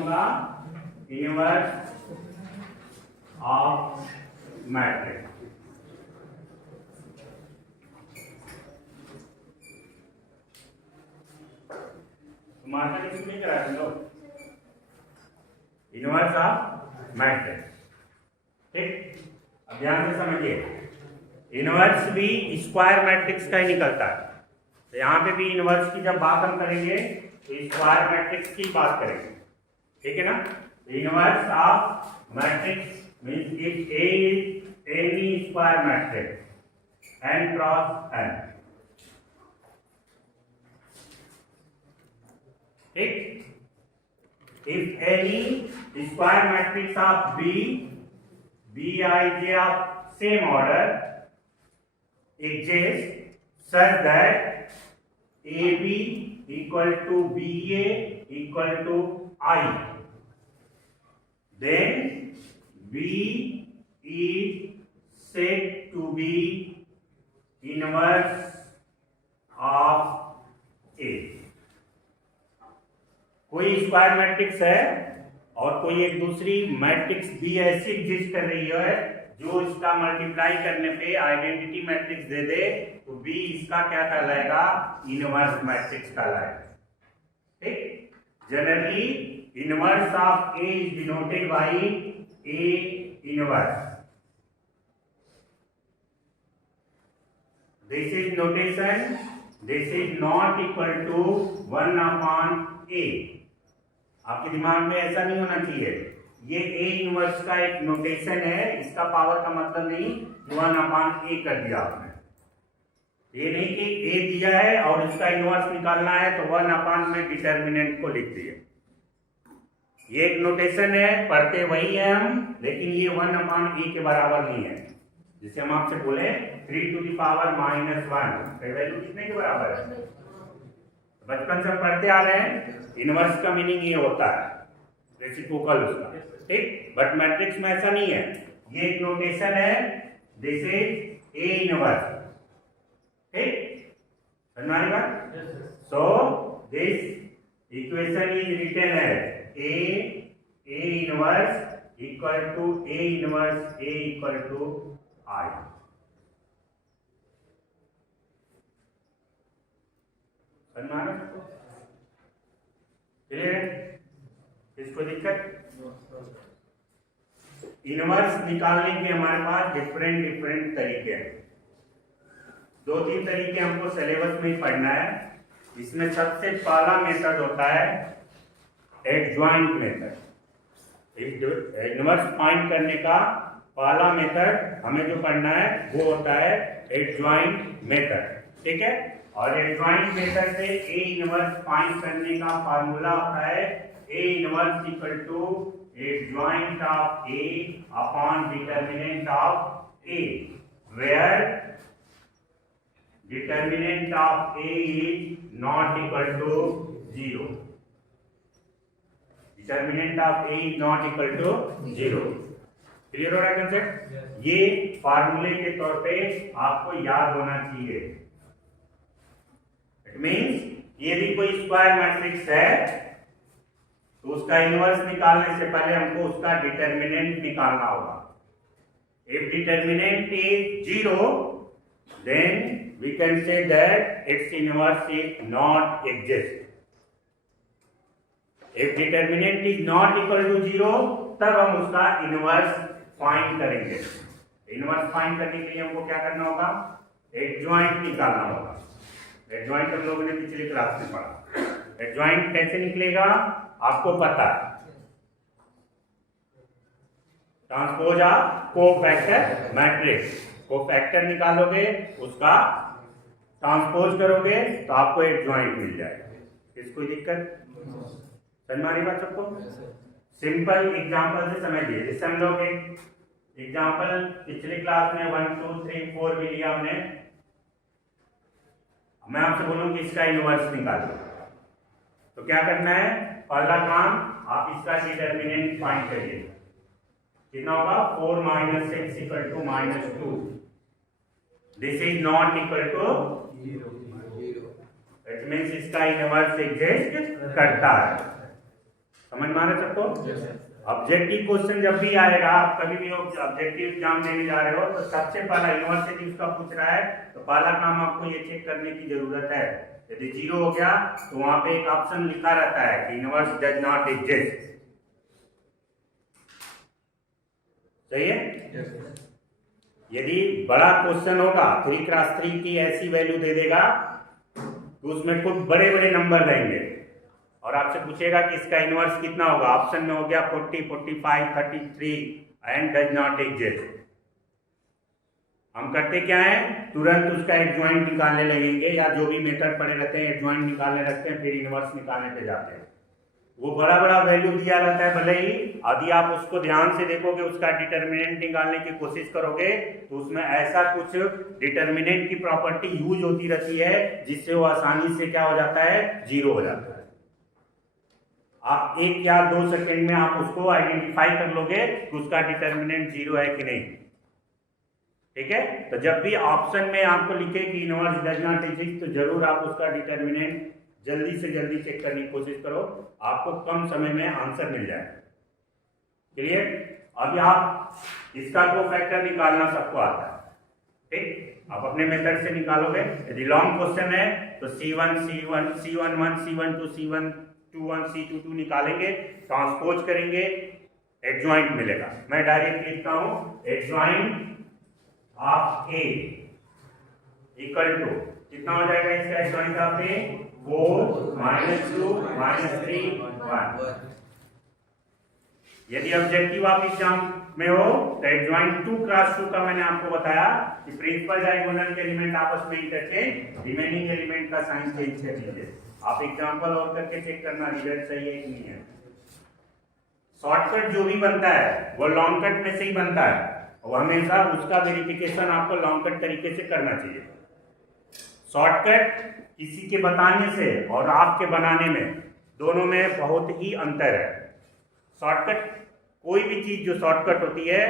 होगा inverse of matrix. Marker इसमें करा दो इनवर्स ऑफ मैट्रिक्स। ठीक, अब ध्यान से समझिए, इनवर्स भी स्क्वायर मैट्रिक्स का ही निकलता है। तो यहाँ पे भी इनवर्स की जब बात हम करेंगे तो स्क्वायर मैट्रिक्स की बात करेंगे, ठीक है ना। Inverse of matrix means if A is N E square matrix n cross n, ठीक। If N E square matrix of Bij of same order exists such that AB equal to BA equal to I, then B is said to be inverse of A। कोई square matrix है और कोई एक दूसरी matrix भी ऐसी exist कर रही है जो इसका मल्टीप्लाई करने पे आइडेंटिटी मैट्रिक्स दे दे, तो बी इसका क्या कहलाएगा, इनवर्स मैट्रिक्स कहलाएगा। ठीक, generally inverse of A is denoted by A inverse. This is notation, this is not equal to 1/a। आपके दिमाग में ऐसा नहीं होना चाहिए, ये ए इनवर्स का एक नोटेशन है, इसका पावर का मतलब नहीं 1/a कर दिया आपने। ये नहीं कि ए दिया है और इसका इनवर्स निकालना है तो 1 में डिटर्मिनेंट को लिख दिए। ये एक नोटेशन है, पढ़ते वही है हम, लेकिन ये 1/a के बराबर नहीं है। जिसे हम आपसे बोले 3 to the power -1 वैल्यू कितने के बराबर है, बचपन से पढ़ते आ रहे हैं। इनवर्स का मीनिंग ये होता है, रेसिप्रोकल उसका, ठीक। बट मैट्रिक्स में ऐसा नहीं है, ये एक नोटेशन है, दिस इज ए इनवर्स। ठीक, समझ में बात। So this equation is written as A inverse equal to A inverse A equal to I. Clear है, इसको दिक्कत। इनवर्स निकालने के हमारे पास डिफरेंट तरीके हैं। 2-3 तरीके हमको सिलेबस में ही पढ़ना है। इसमें सबसे पहला मेथड होता है एडजॉइंट मेथड। इनवर्स फाइंड करने का पहला मेथड हमें जो पढ़ना है वो होता है एडजॉइंट मेथड, ठीक है। और एडजॉइंट मेथड से ए इनवर्स फाइंड करने का फार्मूला होता है A inverse equal to adjoint of A upon determinant of A, where determinant of A is not equal to 0। Determinant of A is not equal to 0। Clear हो रहा है concept. ये फार्मूले के तौर पे आपको याद होना चाहिए। इट मींस यदि कोई स्क्वायर मैट्रिक्स है तो उसका इनवर्स निकालने से पहले हमको उसका डिटर्मिनेंट निकालना होगा। If determinant is 0 then we can say that its inverse is not exist. If determinant is not equal to 0 तब हम उसका इनवर्स फाइंड करेंगे। इनवर्स फाइंड करने के लिए हमको क्या करना होगा, एडजॉइंट निकालना होगा। एडजॉइंट हम लोगों ने पिछली क्लास में पढ़ा। एडजॉइंट कैसे निकलेगा आपको पता है, transpose of cofactor matrix. Cofactor निकालोगे, उसका ट्रांसपोज करोगे तो आपको एडजॉइंट मिल जाएगा। इसको दिक्कत समझ में आ रही बात सबको। सिंपल एग्जांपल से समझिए। जैसे हम लोग एक एग्जांपल पिछली क्लास में 1 2 3 4 भी लिया हमने। मैं आपसे बोलूं कि इसका इनवर्स निकालो तो क्या करना है, पहला काम आप इसका डिटर्मिनेंट फाइंड करिए। कितना होगा 4 - x = -2। This is not equal to 0। It means इसका इनवर्स एग्जिस्ट करता है। समझ में आ रहा है सबको? ऑब्जेक्टिव क्वेश्चन जब भी आएगा, आप कभी भी ऑब्जेक्टिव एग्जाम देने जा रहे हो तो सबसे पहला यूनिवर्सिटी उसका पूछ रहा है तो पहला काम आपको ये चेक करने की जरूरत है। यदि 0 हो गया तो वहां पे एक ऑप्शन लिखा रहता है कि यूनिवर्स डज नॉट एग्जिस्ट। सही है? यदि बड़ा क्वेश्चन होगा 3x3 की ऐसी वैल्यू दे देगा तो उसमें खूब बड़े बड़े नंबर रहेंगे और आपसे पूछेगा कि इसका इनवर्स कितना होगा। ऑप्शन में हो गया 40, 45, 33 एंड डज नॉट एग्जिस्ट। हम करते क्या है, तुरंत उसका एडजॉइंट निकालने लगेंगे या जो भी मेथड पड़े रहते हैं एडजॉइंट निकालने लगते हैं, फिर इनवर्स निकालने पे जाते हैं। वो बड़ा बड़ा वैल्यू दिया रहता है भले ही, यदि आप उसको ध्यान से देखोगे, उसका डिटर्मिनेंट निकालने की कोशिश करोगे तो उसमें ऐसा कुछ डिटर्मिनेंट की प्रॉपर्टी यूज होती रहती है जिससे वो आसानी से क्या हो जाता है, 0 हो जाता है। आप 1 या 2 सेकंड में आप उसको आइडेंटिफाई कर लोगे कि उसका डिटर्मिनेंट 0 है कि नहीं। ठीक है? तो जब भी ऑप्शन में आपको लिखे कि इनवर्स डज नॉट एग्जिस्ट तो जरूर आप उसका डिटर्मिनेंट जल्दी से जल्दी चेक करने की कोशिश करो, आपको कम समय में आंसर मिल जाए। क्लियर? अभी आप इसका कोफैक्टर निकालना सबको आता है। ठीक, आप अपने मेथड से निकालोगे। यदि लॉन्ग क्वेश्चन है तो C1 C11 C12 C21 C22 निकालेंगे, ट्रांसपोज करेंगे, एडजॉइंट मिलेगा। मैं डायरेक्ट लिखता हूं adjoint of A equal to कितना हो जाएगा इसका एडजॉइंट ऑफ A, 4 -2 -3 1। यदि ऑब्जेक्टिव आप एग्जाम में हो तो एडजॉइंट 2x2 का मैंने आपको बताया कि प्रिंसिपल डायगोनल के एलिमेंट आपस में इंटरचेंज, रिमेनिंग एलिमेंट का साइन चेंज कर लीजिए। आप एग्जांपल और करके चेक करना रिजल्ट सही है कि नहीं है। शॉर्टकट जो भी बनता है वो लॉन्ग कट में से ही बनता है और हमेशा उसका वेरिफिकेशन आपको लॉन्ग कट तरीके से करना चाहिए। शॉर्टकट किसी के बताने से और आपके बनाने में दोनों में बहुत ही अंतर है। शॉर्टकट, कोई भी चीज जो शॉर्टकट होती है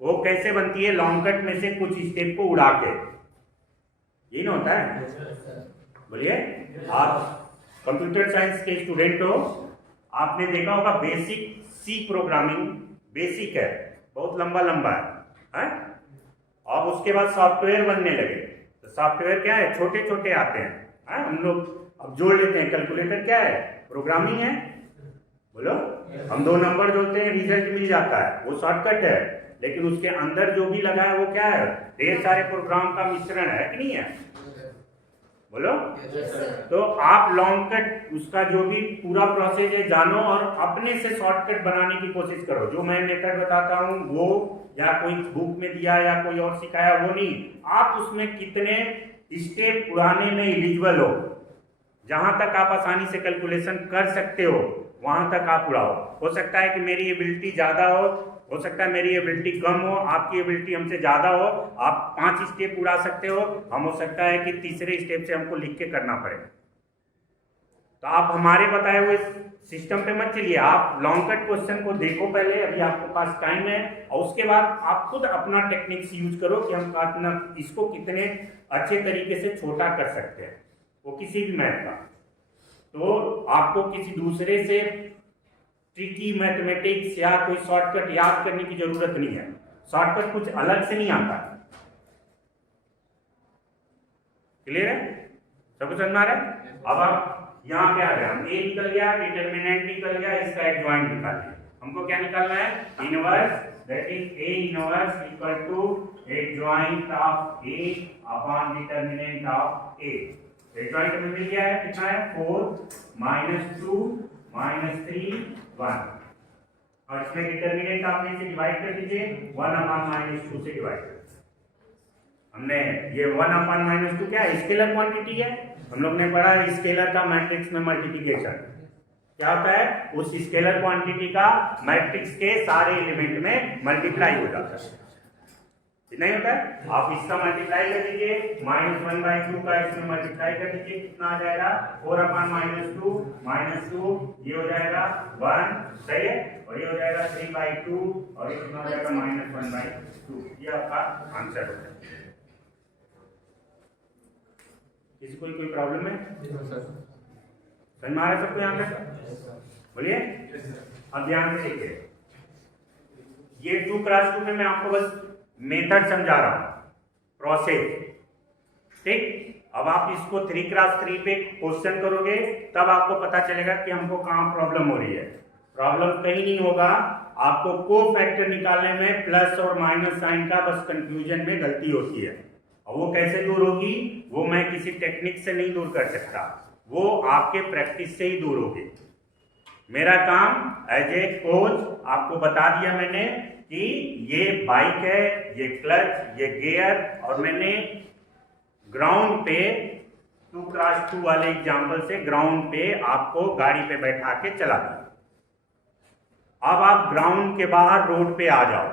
वो कैसे बनती है, लॉन्ग कट में से कुछ स्टेप को उड़ा के, यही ना होता है। बोलिए, आप कंप्यूटर साइंस के स्टूडेंट हो, आपने देखा होगा बेसिक सी प्रोग्रामिंग बेसिक है, बहुत लंबा लंबा है? और उसके बाद सॉफ्टवेयर बनने लगे तो सॉफ्टवेयर क्या है, छोटे छोटे आते हैं। हम लोग अब जोड़ लेते हैं, कैलकुलेटर क्या है, प्रोग्रामिंग है। बोलो, हम 2 नंबर जोड़ते हैं, रिजल्ट मिल जाता है, वो शॉर्टकट है। लेकिन उसके अंदर जो भी लगा है वो क्या है, ढेर सारे प्रोग्राम का मिश्रण है कि नहीं है? बोलो। तो आप लॉन्ग कट उसका जो भी पूरा प्रोसेस है जानो और अपने से शॉर्टकट बनाने की कोशिश करो। जो मैं मेथड बताता हूँ वो या कोई बुक में दिया या कोई और सिखाया वो नहीं, आप उसमें कितने स्टेप उड़ाने में एलिजिबल जहां तक आप आसानी से कैलकुलेशन कर सकते हो वहां तक आप उड़ाओ। हो सकता है कि मेरी एबिलिटी ज्यादा हो सकता है मेरी एबिलिटी कम हो, आपकी एबिलिटी हमसे ज्यादा हो, आप 5 स्टेप उड़ा सकते हो, हम हो सकता है कि तीसरे स्टेप से हमको लिख के करना पड़े। तो आप हमारे बताए हुए सिस्टम पे मत चलिए, आप लॉन्ग कट क्वेश्चन को देखो पहले, अभी आपके पास टाइम है, और उसके बाद आप खुद अपना टेक्निक्स यूज करो कि हम अपना इसको कितने अच्छे तरीके से छोटा कर सकते हैं, वो किसी भी मैथ का। तो आपको किसी दूसरे से ट्रिकी मैथमेटिक्स या कोई शॉर्टकट याद करने की जरूरत नहीं है। शॉर्टकट कुछ अलग से नहीं आता। क्लियर है? सबको समझ में आ रहा है? अब आप यहाँ पे आ गए, हम ए निकल गया, डिटर्मिनेंट निकल गया, इसका एडजॉइंट निकाल लिया। हमको क्या निकालना है, inverse, that is A inverse equal to adjoint of A upon determinant of A. Adjoint में मिल गया है, कितना है, 4 -2 -3 1, और इसमें डिटर्मिनेंट आप में से डिवाइड कर दीजिए, 1 अपॉन -2 से डिवाइड कर। हमने ये 1 अपॉन -2 क्या है, स्केलर क्वांटिटी है। हम लोग ने पढ़ा स्केलर का मैट्रिक्स में मल्टीप्लिकेशन क्या होता है, उस स्केलर क्वांटिटी का मैट्रिक्स के सारे एलिमेंट में मल्टीप्लाई हो जाता है, नहीं होता है? आप इसका मल्टीप्लाई कर दीजिए, -1/2 का इसमें मल्टीप्लाई कर दीजिए, कितना आ जाएगा, 4 अपॉन -2 ये हो जाएगा 1, सही है, और ये हो जाएगा 3/2 और ये कितना हो जाएगा -1/2। ये आपका आंसर हो जाएगा। किसी कोई प्रॉब्लम है? समझ में आ रहा है सबको यहाँ पे? बोलिए। अब ध्यान से देखिए, ये 2x2 में मैं आपको बस मेथड समझा रहा हूं, प्रोसेस, ठीक। अब आप इसको 3x3 पे क्वेश्चन करोगे तब आपको पता चलेगा कि हमको कहां प्रॉब्लम हो रही है। प्रॉब्लम कहीं नहीं होगा, आपको कोफैक्टर निकालने में प्लस और माइनस साइन का बस कंफ्यूजन में गलती होती है। और वो कैसे दूर होगी, वो मैं किसी टेक्निक से नहीं दूर कर सकता, वो आपके प्रैक्टिस से ही दूर होगी। मेरा काम एज ए कोच आपको बता दिया मैंने कि ये बाइक है, ये क्लच, ये गियर, और मैंने ग्राउंड पे 2x2 वाले एग्जाम्पल से ग्राउंड पे आपको गाड़ी पे बैठा के चला दिया। अब आप ग्राउंड के बाहर रोड पे आ जाओ।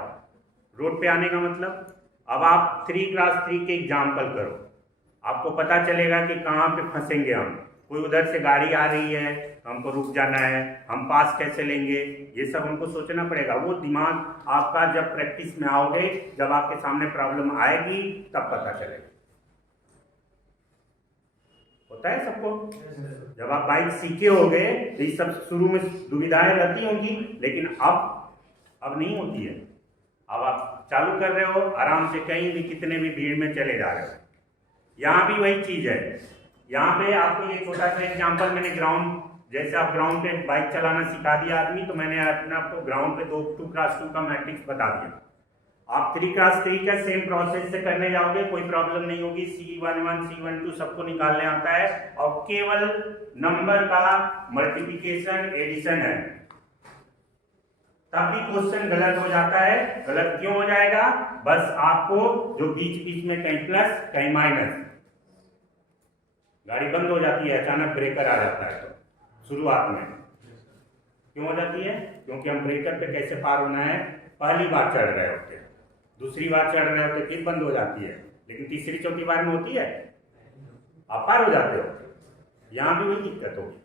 रोड पे आने का मतलब, अब आप 3x3 के एग्जाम्पल करो, आपको पता चलेगा कि कहाँ पे फंसेंगे हम। कोई उधर से गाड़ी आ रही है, हमको रुक जाना है, हम पास कैसे लेंगे, ये सब हमको सोचना पड़ेगा। वो दिमाग आपका जब प्रैक्टिस में आओगे, जब आपके सामने प्रॉब्लम आएगी तब पता चलेगा। होता है सबको, जब आप बाइक सीखे होगे तो ये सब शुरू में दुविधाएं रहती होंगी, लेकिन अब नहीं होती है। अब आप चालू कर रहे हो, आराम से कहीं भी कितने भी भीड़ में चले जा रहे हो। यहाँ भी वही चीज है। यहाँ पे आपको ये छोटा सा एग्जांपल मैंने ग्राउंड, जैसे आप ग्राउंड पे बाइक चलाना सिखा दिया आदमी, तो मैंने अपने आपको ग्राउंड पे 2x2 का मैट्रिक्स बता दिया। आप 3x3 का सेम प्रोसेस से करने जाओगे, कोई प्रॉब्लम नहीं होगी। C11 C12 सबको निकालने आता है, और केवल नंबर का मल्टीप्लिकेशन एडिशन है। तब भी क्वेश्चन गलत हो जाता है। गलत क्यों हो जाएगा, बस आपको जो बीच बीच में कहीं प्लस कहीं माइनस, गाड़ी बंद हो जाती है, अचानक ब्रेकर आ जाता है। तो शुरुआत में क्यों हो जाती है, क्योंकि हम ब्रेकर पे कैसे पार होना है, पहली बार चढ़ रहे होते, दूसरी बार चढ़ रहे होते, फिर बंद हो जाती है, लेकिन तीसरी चौथी बार में होती है, आप पार हो जाते हो। यहां भी वही दिक्कत होगी।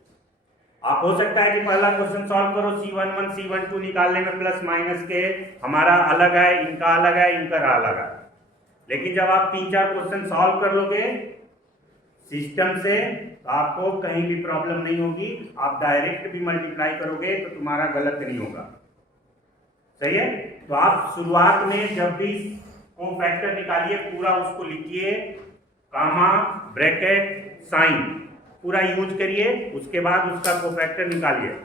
आप हो सकता है कि पहला क्वेश्चन सॉल्व करो, C11 C12 निकालने में प्लस माइनस के हमारा अलग है, इनका अलग है, इनका अलग है, लेकिन जब आप 3-4 क्वेश्चन सॉल्व कर लोगे सिस्टम से, तो आपको कहीं भी प्रॉब्लम नहीं होगी। आप डायरेक्ट भी मल्टीप्लाई करोगे तो तुम्हारा गलत नहीं होगा। सही है। तो आप शुरुआत में जब भी कोफैक्टर निकालिए, पूरा उसको लिखिए, कामा, ब्रैकेट, साइन पूरा यूज करिए। उसके बाद उसका कोफैक्टर निकालिए,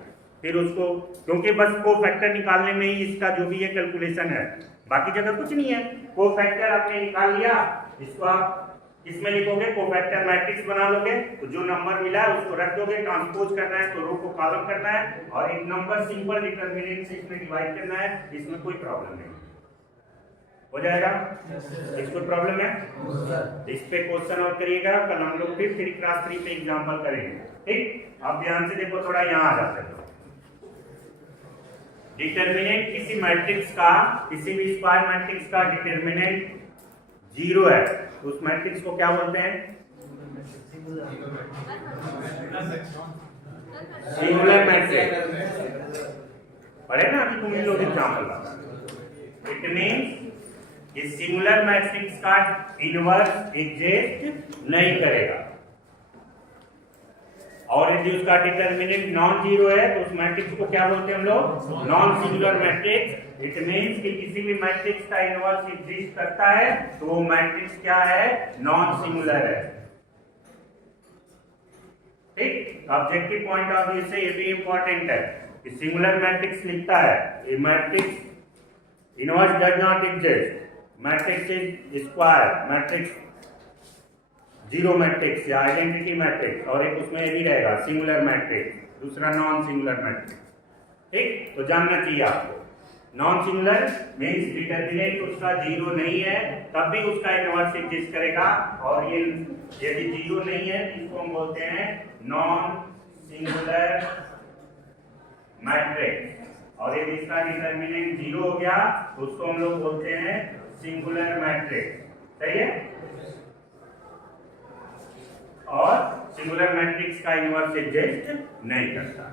फिर उसको, क्योंकि बस कोफैक्टर निकालने में ही इसका जो भी है कैलकुलेशन है, बाकी जगह कुछ नहीं है। कोफैक्टर आपने निकाल लिया, इसको आप इसमें लिखोगे, कोफैक्टर मैट्रिक्स बना लोगे, तो जो नंबर मिला है उसको रख दोगे। ट्रांसपोज करना है तो रो को कॉलम करना है, और एक नंबर सिंपल डिटरमिनेंट से इसमें डिवाइड करना है। इसमें कोई प्रॉब्लम नहीं, हो जाएगा। इसको प्रॉब्लम है, इस पे क्वेश्चन और करिएगा। कल हम लोग फिर 3x3 पे एग्जांपल करेंगे, ठीक। अब ध्यान से देखो, थोड़ा यहाँ आ जाते हैं। डिटरमिनेंट किसी मैट्रिक्स का, किसी भी स्क्वायर मैट्रिक्स का डिटरमिनेंट 0 है, तो उस मैट्रिक्स को क्या बोलते हैं, सिंगुलर मैट्रिक्स। पढ़े ना अभी तुम लोग एग्जांपल। इट मींस इस सिंगुलर मैट्रिक्स का इनवर्स एग्जिस्ट नहीं करेगा, और यदि उसका डिटरमिनेंट नॉन जीरो है तो उस मैट्रिक्स को क्या बोलते हैं हम लोग, non singular matrix. It means कि किसी भी मैट्रिक्स का इनवर्स एग्जिस्ट करता है तो वो मैट्रिक्स क्या है, नॉन सिंगुलर है, ठीक। ऑब्जेक्टिव पॉइंट ऑफ व्यू से ये भी इंपॉर्टेंट है कि सिंगुलर मैट्रिक्स लिखता है, ये matrix inverse does not exist, matrix is square matrix, zero matrix या आइडेंटिटी मैट्रिक्स, और एक उसमें ये भी रहेगा सिंगुलर मैट्रिक्स, दूसरा नॉन सिंगुलर मैट्रिक्स, ठीक। तो जानना चाहिए आपको, नॉन सिंगुलर मींस डिटरमिनेंट उसका जीरो नहीं है, तब भी उसका इनवर्स एग्जिस्ट करेगा, और ये यदि जीरो नहीं है तो इसको हम बोलते हैं नॉन सिंगुलर मैट्रिक्स, और यदि इसका डिटरमिनेंट जीरो हो गया तो उसको हम लोग बोलते हैं सिंगुलर मैट्रिक्स। सही है। और सिंगुलर मैट्रिक्स का इनवर्स एग्जिस्ट नहीं करता।